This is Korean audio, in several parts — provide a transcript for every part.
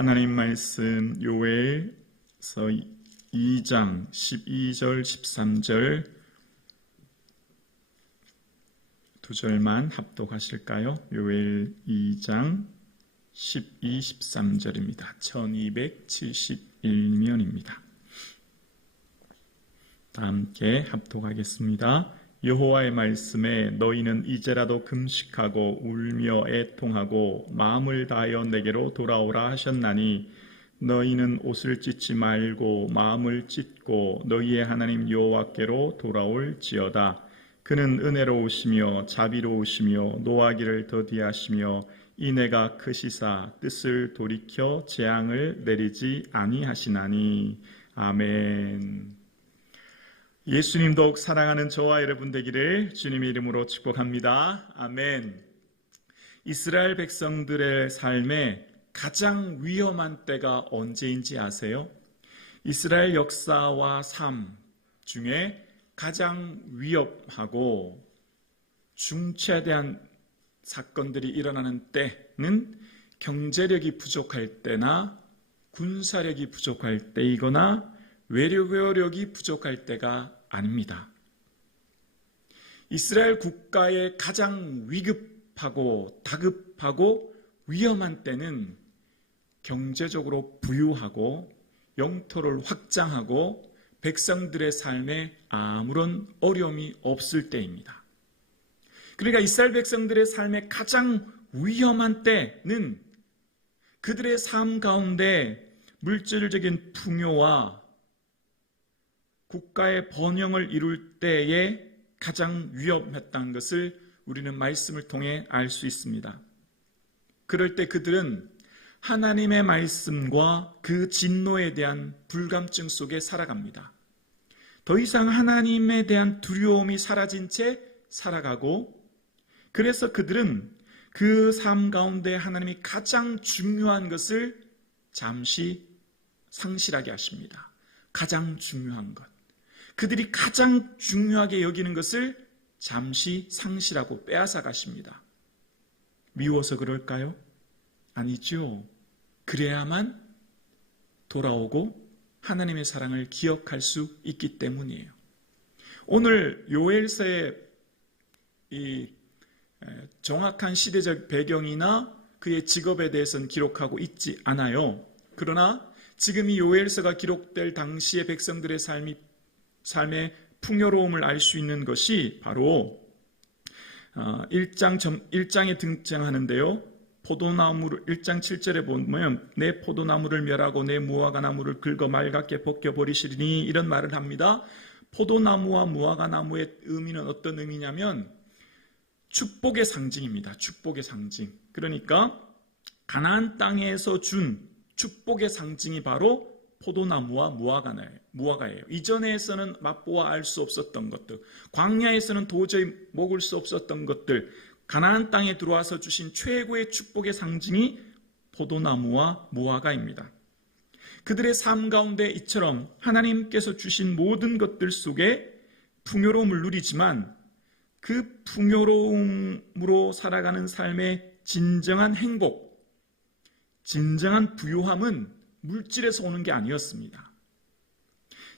하나님 말씀 요엘서 2장 12절 13절 두 절만 합독하실까요? 요엘 2장 12, 13절입니다. 1271면입니다. 다 함께 합독하겠습니다. 여호와의 말씀에 너희는 이제라도 금식하고 울며 애통하고 마음을 다하여 내게로 돌아오라 하셨나니 너희는 옷을 찢지 말고 마음을 찢고 너희의 하나님 여호와께로 돌아올지어다. 그는 은혜로우시며 자비로우시며 노하기를 더디하시며 인애가 크시사 뜻을 돌이켜 재앙을 내리지 아니하시나니. 아멘. 예수님 더욱 사랑하는 저와 여러분 되기를 주님의 이름으로 축복합니다. 아멘. 이스라엘 백성들의 삶에 가장 위험한 때가 언제인지 아세요? 이스라엘 역사와 삶 중에 가장 위협하고 중차대한 사건들이 일어나는 때는 경제력이 부족할 때나 군사력이 부족할 때이거나 외교력이 부족할 때가 아닙니다. 이스라엘 국가의 가장 위급하고 다급하고 위험한 때는 경제적으로 부유하고 영토를 확장하고 백성들의 삶에 아무런 어려움이 없을 때입니다. 그러니까 이스라엘 백성들의 삶의 가장 위험한 때는 그들의 삶 가운데 물질적인 풍요와 국가의 번영을 이룰 때에 가장 위험했다는 것을 우리는 말씀을 통해 알 수 있습니다. 그럴 때 그들은 하나님의 말씀과 그 진노에 대한 불감증 속에 살아갑니다. 더 이상 하나님에 대한 두려움이 사라진 채 살아가고, 그래서 그들은 그 삶 가운데 하나님이 가장 중요한 것을 잠시 상실하게 하십니다. 가장 중요한 것. 그들이 가장 중요하게 여기는 것을 잠시 상실하고 빼앗아 가십니다. 미워서 그럴까요? 아니죠. 그래야만 돌아오고 하나님의 사랑을 기억할 수 있기 때문이에요. 오늘 요엘서의 이 정확한 시대적 배경이나 그의 직업에 대해서는 기록하고 있지 않아요. 그러나 지금 이 요엘서가 기록될 당시의 백성들의 삶의 풍요로움을 알 수 있는 것이 바로 1장에 등장하는데요. 포도나무를 1장 7절에 보면 내 포도나무를 멸하고 내 무화과나무를 긁어 맑게 벗겨버리시리니 이런 말을 합니다. 포도나무와 무화과나무의 의미는 어떤 의미냐면 축복의 상징입니다. 축복의 상징. 그러니까 가나안 땅에서 준 축복의 상징이 바로 포도나무와 무화과예요. 이전에서는 맛보아 알 수 없었던 것들, 광야에서는 도저히 먹을 수 없었던 것들, 가나안 땅에 들어와서 주신 최고의 축복의 상징이 포도나무와 무화과입니다. 그들의 삶 가운데 이처럼 하나님께서 주신 모든 것들 속에 풍요로움을 누리지만 그 풍요로움으로 살아가는 삶의 진정한 행복, 진정한 부유함은 물질에서 오는 게 아니었습니다.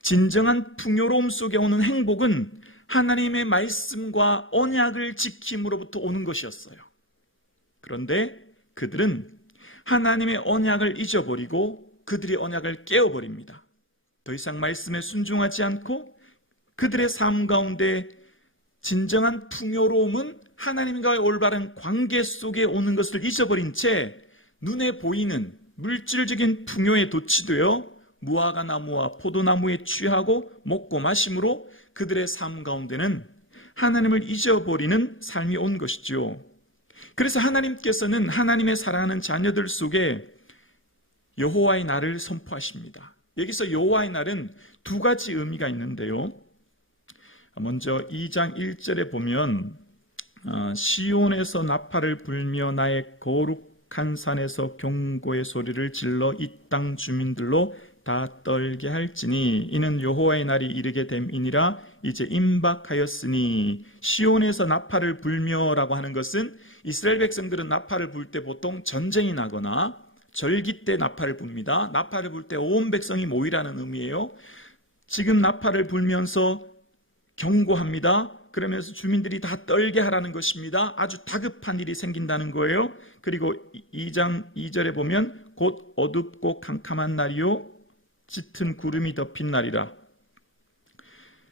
진정한 풍요로움 속에 오는 행복은 하나님의 말씀과 언약을 지킴으로부터 오는 것이었어요. 그런데 그들은 하나님의 언약을 잊어버리고 그들의 언약을 깨어버립니다. 더 이상 말씀에 순종하지 않고 그들의 삶 가운데 진정한 풍요로움은 하나님과의 올바른 관계 속에 오는 것을 잊어버린 채 눈에 보이는 물질적인 풍요에 도취되어 무화과나무와 포도나무에 취하고 먹고 마심으로 그들의 삶 가운데는 하나님을 잊어버리는 삶이 온 것이죠. 그래서 하나님께서는 하나님의 사랑하는 자녀들 속에 여호와의 날을 선포하십니다. 여기서 여호와의 날은 두 가지 의미가 있는데요. 먼저 2장 1절에 보면 시온에서 나팔을 불며 나의 거룩한 산에서 경고의 소리를 질러 이 땅 주민들로 다 떨게 할지니 이는 여호와의 날이 이르게 됨이니라. 이제 임박하였으니, 시온에서 나팔을 불며라고 하는 것은 이스라엘 백성들은 나팔을 불 때 보통 전쟁이 나거나 절기 때 나팔을 붑니다. 나팔을 불 때 온 백성이 모이라는 의미예요. 지금 나팔을 불면서 경고합니다. 그러면서 주민들이 다 떨게 하라는 것입니다. 아주 다급한 일이 생긴다는 거예요. 그리고 2장 2절에 보면 곧 어둡고 캄캄한 날이요 짙은 구름이 덮인 날이라.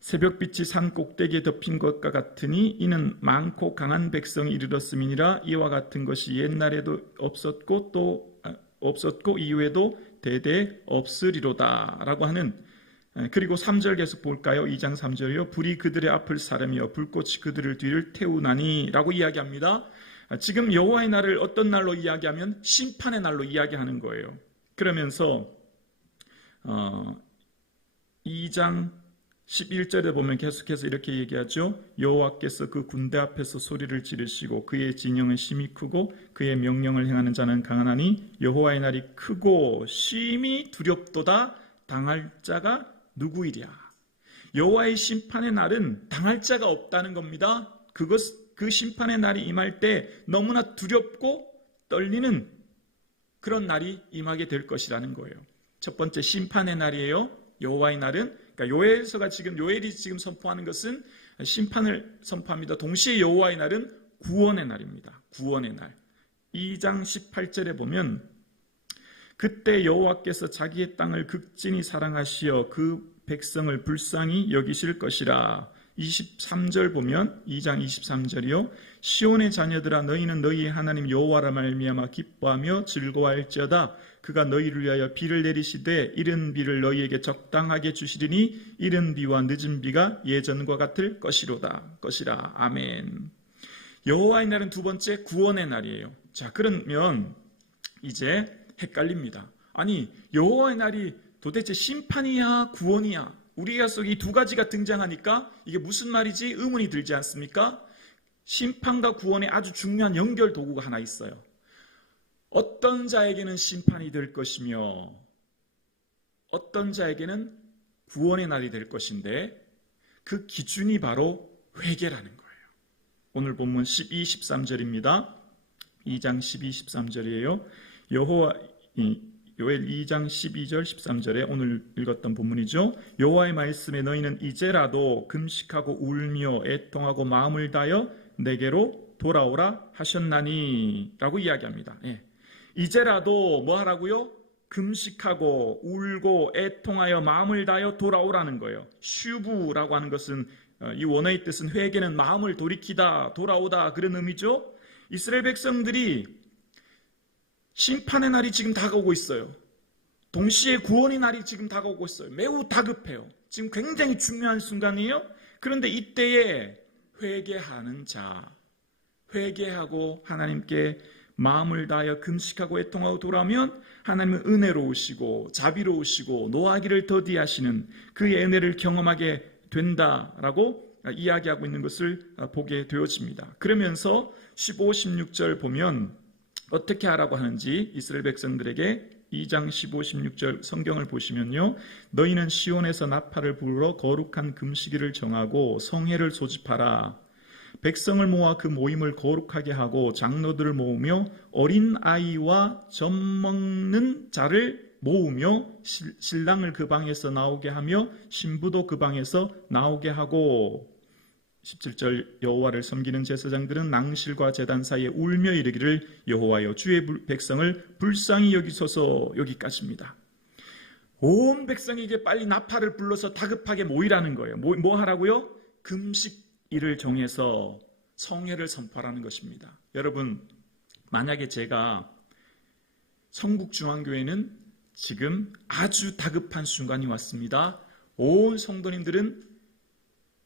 새벽빛이 산 꼭대기에 덮인 것과 같으니 이는 많고 강한 백성이 이르렀음이니라. 이와 같은 것이 옛날에도 없었고 이후에도 대대 없으리로다 라고 하는. 그리고 3절 계속 볼까요? 2장 3절이요. 불이 그들의 앞을 사르며 불꽃이 그들을 뒤를 태우나니 라고 이야기합니다. 지금 여호와의 날을 어떤 날로 이야기하면 심판의 날로 이야기하는 거예요. 그러면서 2장 11절에 보면 계속해서 이렇게 얘기하죠. 여호와께서 그 군대 앞에서 소리를 지르시고 그의 진영은 심히 크고 그의 명령을 행하는 자는 강하나니 여호와의 날이 크고 심히 두렵도다. 당할 자가 누구이랴. 여호와의 심판의 날은 당할 자가 없다는 겁니다. 그 심판의 날이 임할 때 너무나 두렵고 떨리는 그런 날이 임하게 될 것이라는 거예요. 첫 번째 심판의 날이에요. 여호와의 날은, 그러니까 요엘이 지금 선포하는 것은 심판을 선포합니다. 동시에 여호와의 날은 구원의 날입니다. 구원의 날. 2장 18절에 보면 그때 여호와께서 자기의 땅을 극진히 사랑하시어 그 백성을 불쌍히 여기실 것이라. 23절 보면 2장 23절이요. 시온의 자녀들아 너희는 너희의 하나님 여호와라 말미암아 기뻐하며 즐거워할지어다. 그가 너희를 위하여 비를 내리시되 이른 비를 너희에게 적당하게 주시리니 이른 비와 늦은 비가 예전과 같을 것이라. 아멘. 여호와의 날은 두 번째 구원의 날이에요. 자, 그러면 이제 헷갈립니다. 아니, 여호와의 날이 도대체 심판이야 구원이야? 우리가 속에 이 두 가지가 등장하니까 이게 무슨 말이지? 의문이 들지 않습니까? 심판과 구원의 아주 중요한 연결 도구가 하나 있어요. 어떤 자에게는 심판이 될 것이며 어떤 자에게는 구원의 날이 될 것인데 그 기준이 바로 회개라는 거예요. 오늘 본문 12, 13절입니다. 2장 12, 13절이에요. 요엘 2장 12절 13절에 오늘 읽었던 본문이죠. 여호와의 말씀에 너희는 이제라도 금식하고 울며 애통하고 마음을 다하여 내게로 돌아오라 하셨나니 라고 이야기합니다. 이제라도 뭐 하라고요? 금식하고 울고 애통하여 마음을 다하여 돌아오라는 거예요. 슈브라고 하는 것은 이 원어의 뜻은 회개는 마음을 돌이키다, 돌아오다 그런 의미죠. 이스라엘 백성들이 심판의 날이 지금 다가오고 있어요. 동시에 구원의 날이 지금 다가오고 있어요. 매우 다급해요. 지금 굉장히 중요한 순간이에요. 그런데 이때에 회개하는 자, 회개하고 하나님께 마음을 다하여 금식하고 애통하고 돌아오면 하나님은 은혜로우시고 자비로우시고 노하기를 더디하시는 그의 은혜를 경험하게 된다라고 이야기하고 있는 것을 보게 되어집니다. 그러면서 15, 16절 보면 어떻게 하라고 하는지 이스라엘 백성들에게 2장 15, 16절 성경을 보시면요. 너희는 시온에서 나팔을 불어 거룩한 금식일을 정하고 성회를 소집하라. 백성을 모아 그 모임을 거룩하게 하고 장로들을 모으며 어린 아이와 젖 먹는 자를 모으며 신랑을 그 방에서 나오게 하며 신부도 그 방에서 나오게 하고 17절 여호와를 섬기는 제사장들은 낭실과 제단 사이에 울며 이르기를 여호와여 주의 백성을 불쌍히 여기소서. 여기까지입니다. 온 백성에게 빨리 나팔을 불러서 다급하게 모이라는 거예요. 뭐 하라고요? 금식일을 정해서 성회를 선포하라는 것입니다. 여러분, 만약에 제가 성북중앙교회는 지금 아주 다급한 순간이 왔습니다. 온 성도님들은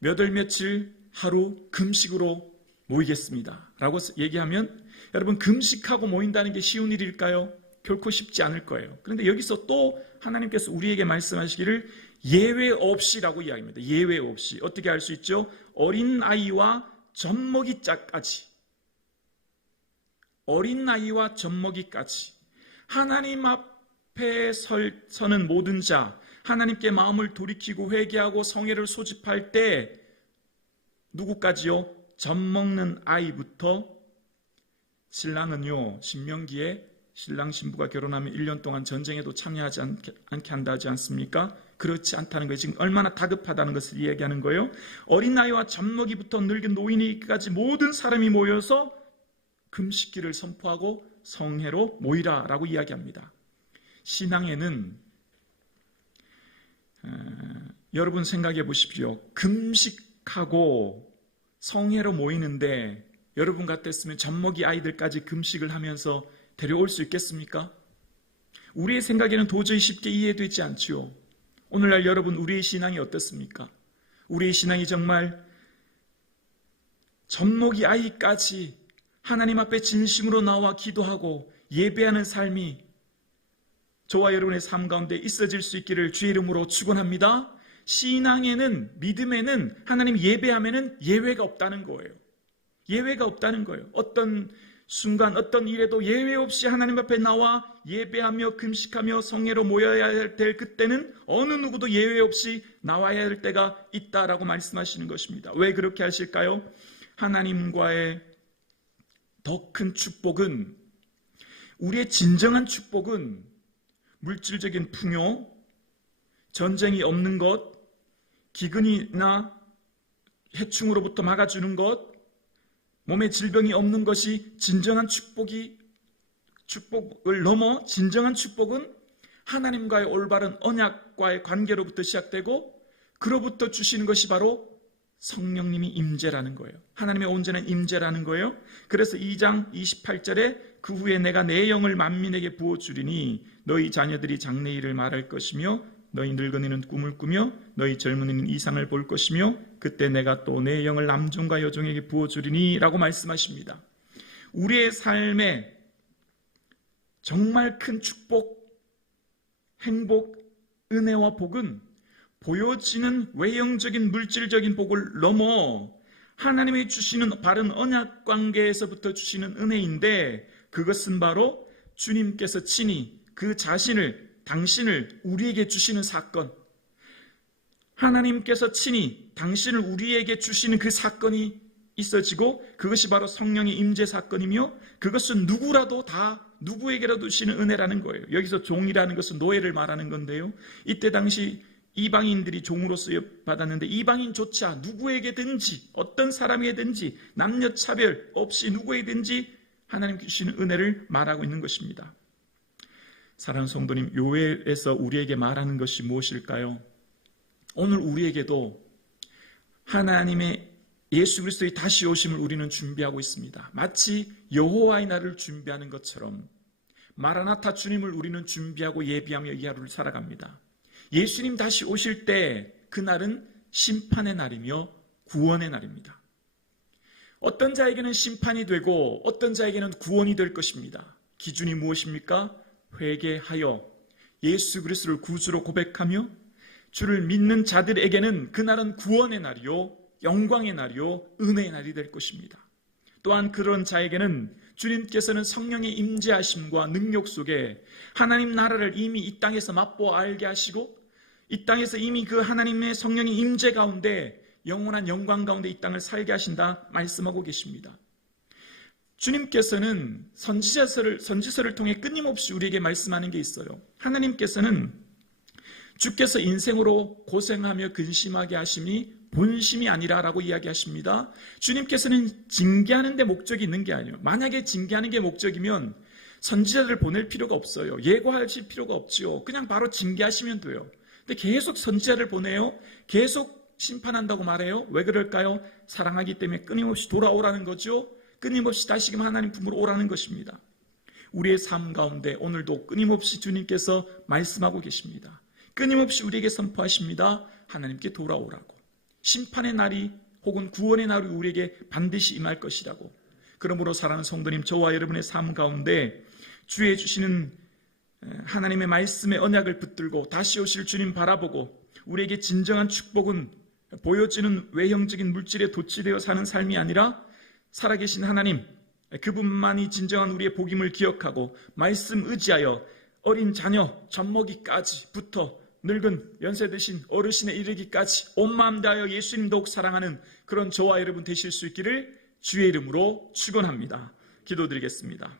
몇 월 며칠 하루 금식으로 모이겠습니다 라고 얘기하면 여러분, 금식하고 모인다는 게 쉬운 일일까요? 결코 쉽지 않을 거예요. 그런데 여기서 또 하나님께서 우리에게 말씀하시기를 예외 없이라고 이야기합니다. 예외 없이. 어떻게 할 수 있죠? 어린 아이와 젖먹이까지. 어린 아이와 젖먹이까지. 하나님 앞에 서는 모든 자, 하나님께 마음을 돌이키고 회개하고 성회를 소집할 때 누구까지요? 젖먹는 아이부터 신랑은요, 신명기에 신랑 신부가 결혼하면 1년 동안 전쟁에도 참여하지 않게 한다 하지 않습니까? 그렇지 않다는 거예요. 지금 얼마나 다급하다는 것을 이야기하는 거예요. 어린아이와 젖먹이부터 늙은 노인이기까지 모든 사람이 모여서 금식기를 선포하고 성회로 모이라 라고 이야기합니다. 신앙에는 여러분 생각해 보십시오. 금식하고 성회로 모이는데 여러분 같았으면 젖먹이 아이들까지 금식을 하면서 데려올 수 있겠습니까? 우리의 생각에는 도저히 쉽게 이해되지 않지요. 오늘날 여러분, 우리의 신앙이 어떻습니까? 우리의 신앙이 정말 젖먹이 아이까지 하나님 앞에 진심으로 나와 기도하고 예배하는 삶이 저와 여러분의 삶 가운데 있어질 수 있기를 주의 이름으로 축원합니다. 신앙에는, 믿음에는, 하나님 예배하면은 예외가 없다는 거예요. 예외가 없다는 거예요. 어떤 순간, 어떤 일에도 예외 없이 하나님 앞에 나와 예배하며 금식하며 성회로 모여야 될 그때는 어느 누구도 예외 없이 나와야 할 때가 있다라고 말씀하시는 것입니다. 왜 그렇게 하실까요? 하나님과의 더 큰 축복은, 우리의 진정한 축복은 물질적인 풍요, 전쟁이 없는 것, 기근이나 해충으로부터 막아주는 것, 몸에 질병이 없는 것이 진정한 축복을 넘어 진정한 축복은 하나님과의 올바른 언약과의 관계로부터 시작되고 그로부터 주시는 것이 바로 성령님이 임재라는 거예요. 하나님의 온전한 임재라는 거예요. 그래서 2장 28절에 그 후에 내가 내 영을 만민에게 부어주리니 너희 자녀들이 장래일을 말할 것이며 너희 늙은이는 꿈을 꾸며 너희 젊은이는 이상을 볼 것이며 그때 내가 또 내 영을 남종과 여종에게 부어주리니 라고 말씀하십니다. 우리의 삶에 정말 큰 축복, 행복, 은혜와 복은 보여지는 외형적인 물질적인 복을 넘어 하나님이 주시는 바른 언약 관계에서부터 주시는 은혜인데, 그것은 바로 주님께서 친히 그 자신을, 당신을 우리에게 주시는 사건, 하나님께서 친히 당신을 우리에게 주시는 그 사건이 있어지고, 그것이 바로 성령의 임재 사건이며, 그것은 누구라도 다 누구에게라도 주시는 은혜라는 거예요. 여기서 종이라는 것은 노예를 말하는 건데요, 이때 당시 이방인들이 종으로 쓰여받았는데 이방인조차 누구에게든지 어떤 사람에게든지 남녀 차별 없이 누구에게든지 하나님 주시는 은혜를 말하고 있는 것입니다. 사랑하는 성도님, 요엘에서 우리에게 말하는 것이 무엇일까요? 오늘 우리에게도 하나님의 예수 그리스도의 다시 오심을 우리는 준비하고 있습니다. 마치 여호와의 날을 준비하는 것처럼 마라나타 주님을 우리는 준비하고 예비하며 이 하루를 살아갑니다. 예수님 다시 오실 때 그날은 심판의 날이며 구원의 날입니다. 어떤 자에게는 심판이 되고 어떤 자에게는 구원이 될 것입니다. 기준이 무엇입니까? 회개하여 예수 그리스도를 구주로 고백하며 주를 믿는 자들에게는 그날은 구원의 날이요, 영광의 날이요, 은혜의 날이 될 것입니다. 또한 그런 자에게는 주님께서는 성령의 임재하심과 능력 속에 하나님 나라를 이미 이 땅에서 맛보아 알게 하시고, 이 땅에서 이미 그 하나님의 성령의 임재 가운데 영원한 영광 가운데 이 땅을 살게 하신다 말씀하고 계십니다. 주님께서는 선지서를 통해 끊임없이 우리에게 말씀하는 게 있어요. 하나님께서는 주께서 인생으로 고생하며 근심하게 하심이 본심이 아니라라고 이야기하십니다. 주님께서는 징계하는 데 목적이 있는 게 아니에요. 만약에 징계하는 게 목적이면 선지자들을 보낼 필요가 없어요. 예고하실 필요가 없죠. 그냥 바로 징계하시면 돼요. 근데 계속 선지자를 보내요. 계속 심판한다고 말해요. 왜 그럴까요? 사랑하기 때문에 끊임없이 돌아오라는 거죠. 끊임없이 다시금 하나님 품으로 오라는 것입니다. 우리의 삶 가운데 오늘도 끊임없이 주님께서 말씀하고 계십니다. 끊임없이 우리에게 선포하십니다. 하나님께 돌아오라고. 심판의 날이 혹은 구원의 날이 우리에게 반드시 임할 것이라고. 그러므로 사랑하는 성도님, 저와 여러분의 삶 가운데 주의 주시는 하나님의 말씀의 언약을 붙들고 다시 오실 주님 바라보고, 우리에게 진정한 축복은 보여지는 외형적인 물질에 도취되어 사는 삶이 아니라 살아계신 하나님, 그분만이 진정한 우리의 복임을 기억하고 말씀 의지하여 어린 자녀, 젖먹이까지부터 늙은 연세 드신 어르신에 이르기까지 온 마음 다하여 예수님 더욱 사랑하는 그런 저와 여러분 되실 수 있기를 주의 이름으로 축원합니다. 기도드리겠습니다.